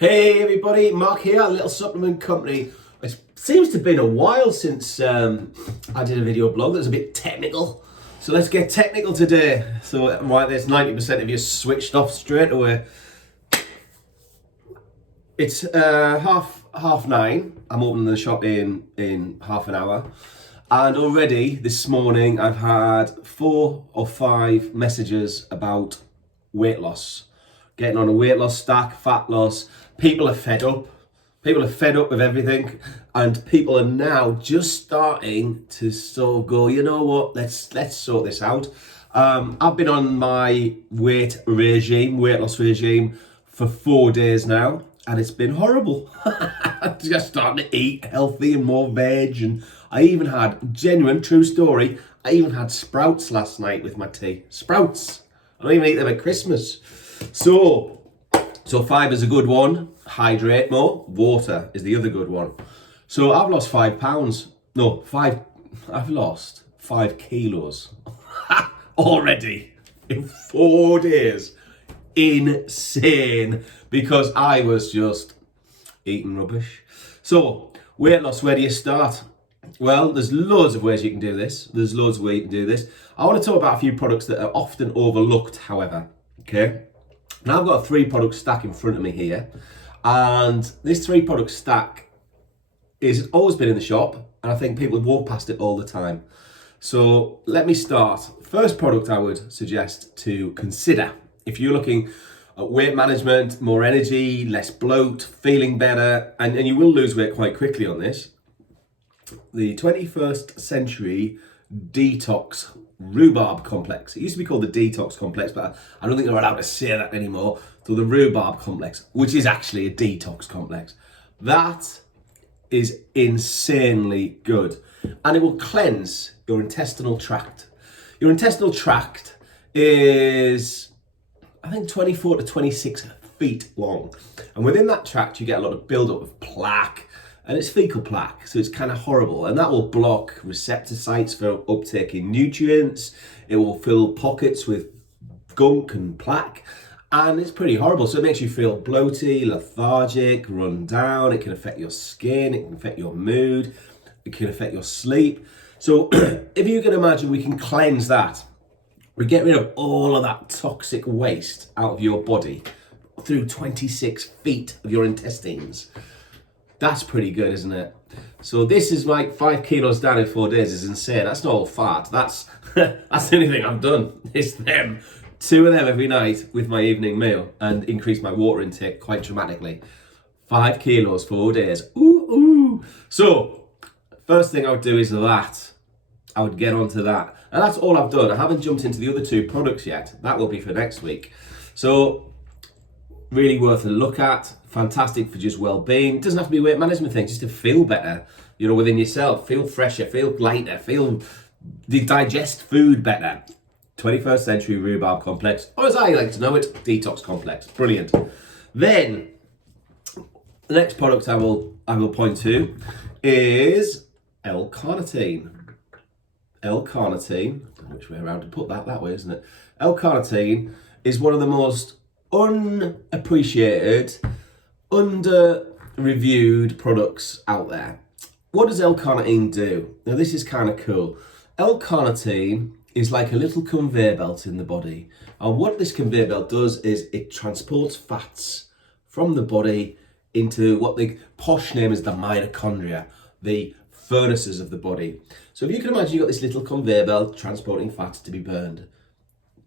Hey everybody, Mark here, Little Supplement Company. It seems to have been a while since I did a video blog that was a bit technical. So let's get technical today. So right there's 90% of you switched off straight away. It's half 9. I'm opening the shop in half an hour. And already this morning I've had 4 or 5 messages about weight loss. Getting on a weight loss stack, fat loss. People are fed up. People are fed up with everything. And people are now just starting to sort of go, you know what, let's sort this out. I've been on my weight loss regime for 4 days now. And it's been horrible. I'm just starting to eat healthy and more veg. And I even had, genuine, true story, I even had sprouts last night with my tea. Sprouts. I don't even eat them at Christmas. So fiber's a good one. Hydrate more. Water is the other good one. So I've lost 5 pounds. No, 5. I've lost 5 kilos already in 4 days. Insane, because I was just eating rubbish. So weight loss, where do you start? Well, there's loads of ways you can do this. I want to talk about a few products that are often overlooked, however. Okay. Now I've got a 3-product stack in front of me here, and this 3-product stack has always been in the shop, and I think people walk past it all the time. So let me start. First product I would suggest to consider if you're looking at weight management, more energy, less bloat, feeling better, and you will lose weight quite quickly on this. The 21st Century Detox Rhubarb Complex. It used to be called the Detox Complex, but I don't think they're allowed to say that anymore. So the Rhubarb Complex, which is actually a detox complex. That is insanely good. And it will cleanse your intestinal tract. Your intestinal tract is, I think, 24 to 26 feet long. And within that tract, you get a lot of buildup of plaque. And it's fecal plaque, so it's kind of horrible. And that will block receptor sites for uptaking nutrients. It will fill pockets with gunk and plaque. And it's pretty horrible. So it makes you feel bloaty, lethargic, run down. It can affect your skin. It can affect your mood. It can affect your sleep. So if you can imagine, we can cleanse that. We get rid of all of that toxic waste out of your body through 26 feet of your intestines. That's pretty good, isn't it? So this is like 5 kilos down in 4 days is insane. That's not all fat. That's the only thing I've done. It's them. 2 of them every night with my evening meal and increase my water intake quite dramatically. 5 kilos, 4 days. Ooh. So first thing I would do is that. I would get onto that. And that's all I've done. I haven't jumped into the other 2 products yet. That will be for next week. So really worth a look at. Fantastic for just well-being. It doesn't have to be a weight management thing, just to feel better, within yourself. Feel fresher, feel lighter, digest food better. 21st Century Rhubarb Complex, or as I like to know it, Detox Complex. Brilliant. Then, the next product I will point to is L-Carnitine. L-Carnitine, which way around to put that way, isn't it? L-Carnitine is one of the most unappreciated, under-reviewed products out there. What does L-Carnitine do? Now this is kind of cool. L-Carnitine is like a little conveyor belt in the body. And what this conveyor belt does is it transports fats from the body into what the posh name is the mitochondria, the furnaces of the body. So if you can imagine you've got this little conveyor belt transporting fats to be burned.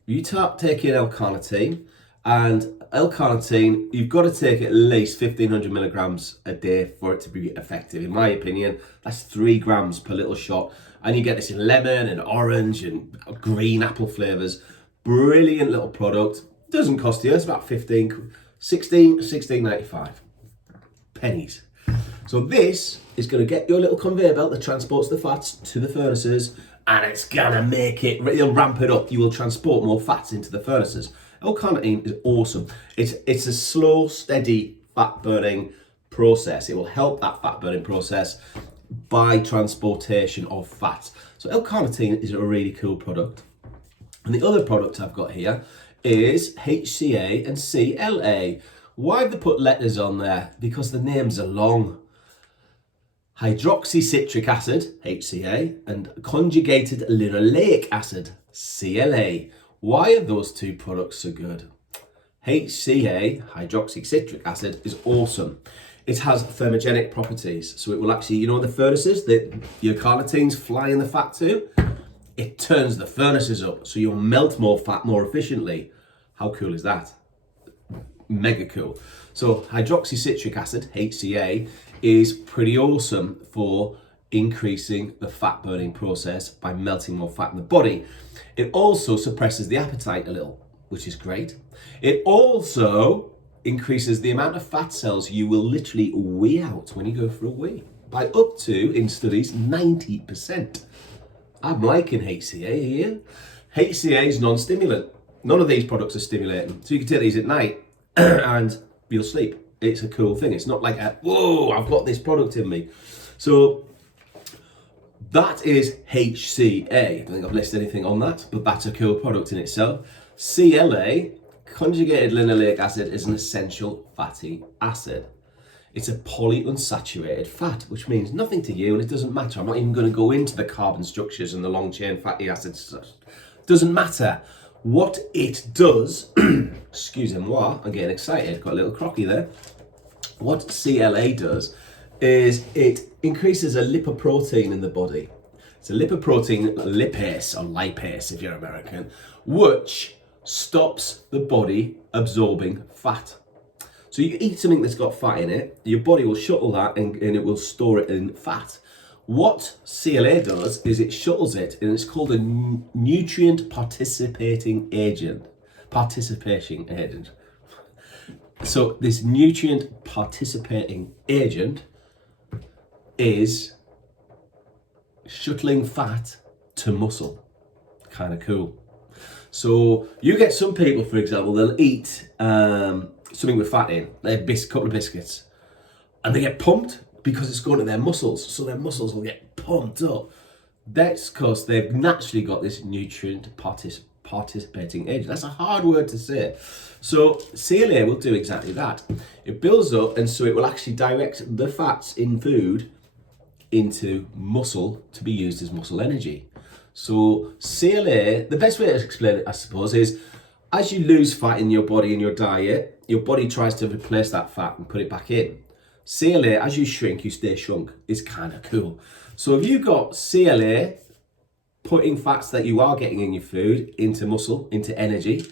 You take in L-Carnitine, and L-Carnitine, you've got to take at least 1,500 milligrams a day for it to be effective. In my opinion, that's 3 grams per little shot. And you get this in lemon and orange and green apple flavors. Brilliant little product. Doesn't cost you, it's about 16.95 pennies. So this is going to get your little conveyor belt that transports the fats to the furnaces, and it's going to it'll ramp it up. You will transport more fats into the furnaces. L-Carnitine is awesome. It's a slow, steady fat burning process. It will help that fat burning process by transportation of fat. So L-Carnitine is a really cool product. And the other product I've got here is HCA and CLA, Why have they put letters on there? Because the names are long. Hydroxycitric acid, HCA, and conjugated linoleic acid, CLA. Why are those two products so good? HCA, hydroxycitric acid, is awesome. It has thermogenic properties, so it will actually, you know, the furnaces that your carnitines fly in the fat to, it turns the furnaces up, so you'll melt more fat more efficiently. How cool is that? Mega cool. So hydroxycitric acid, HCA, is pretty awesome for increasing the fat burning process by melting more fat in the body. It also suppresses the appetite a little, which is great. It also increases the amount of fat cells you will literally wee out when you go for a wee by up to, in studies, 90%. I'm liking HCA here. HCA is non-stimulant. None of these products are stimulating. So you can take these at night and you'll sleep. It's a cool thing. It's not like, whoa, I've got this product in me. So that is HCA. I don't think I've listed anything on that, but that's a cool product in itself. CLA, conjugated linoleic acid, is an essential fatty acid. It's a polyunsaturated fat, which means nothing to you, and it doesn't matter. I'm not even going to go into the carbon structures and the long chain fatty acids. Doesn't matter. What it does, excuse me, I'm getting excited, got a little crocky there. What CLA does is it increases a lipoprotein in the body. It's a lipoprotein, lipase or lipase if you're American, which stops the body absorbing fat. So you eat something that's got fat in it, your body will shuttle that and it will store it in fat. What CLA does is it shuttles it, and it's called a nutrient participating agent. So this nutrient participating agent is shuttling fat to muscle. Kind of cool. So you get some people, for example, they'll eat something with fat in, a couple of biscuits, and they get pumped because it's going to their muscles, so their muscles will get pumped up. That's because they've naturally got this nutrient participating agent. That's a hard word to say. So CLA will do exactly that. It builds up, and so it will actually direct the fats in food into muscle to be used as muscle energy. So CLA, the best way to explain it, I suppose, is as you lose fat in your body in your diet, your body tries to replace that fat and put it back in. CLA, as you shrink, you stay shrunk, is kind of cool. So if you've got CLA putting fats that you are getting in your food into muscle, into energy,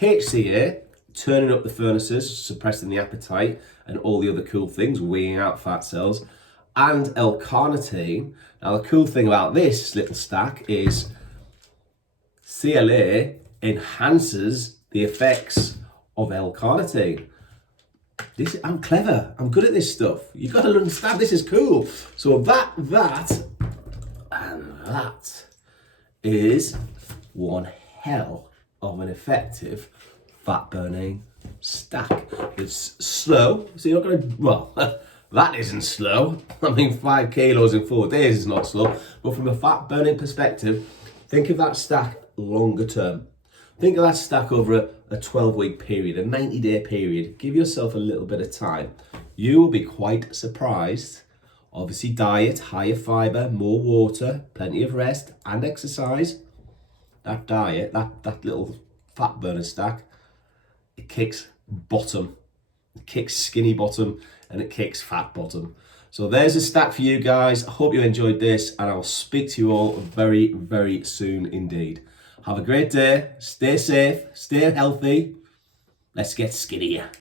HCA turning up the furnaces, suppressing the appetite and all the other cool things, weeing out fat cells, and L-carnitine. Now the cool thing about this little stack is CLA enhances the effects of L-carnitine. I'm clever. I'm good at this stuff. You've got to understand this is cool. So that, and that is one hell of an effective fat burning stack. It's slow, so you're not going to, well, that isn't slow. I mean, 5 kilos in 4 days is not slow. But from a fat burning perspective, think of that stack longer term. Think of that stack over a 12-week period, a 90-day period. Give yourself a little bit of time. You will be quite surprised. Obviously, diet, higher fiber, more water, plenty of rest, and exercise. That diet, that little fat burner stack, it kicks bottom. It kicks skinny bottom, and it kicks fat bottom. So there's a stack for you guys. I hope you enjoyed this, and I'll speak to you all very, very soon indeed. Have a great day. Stay safe. Stay healthy. Let's get skinnier.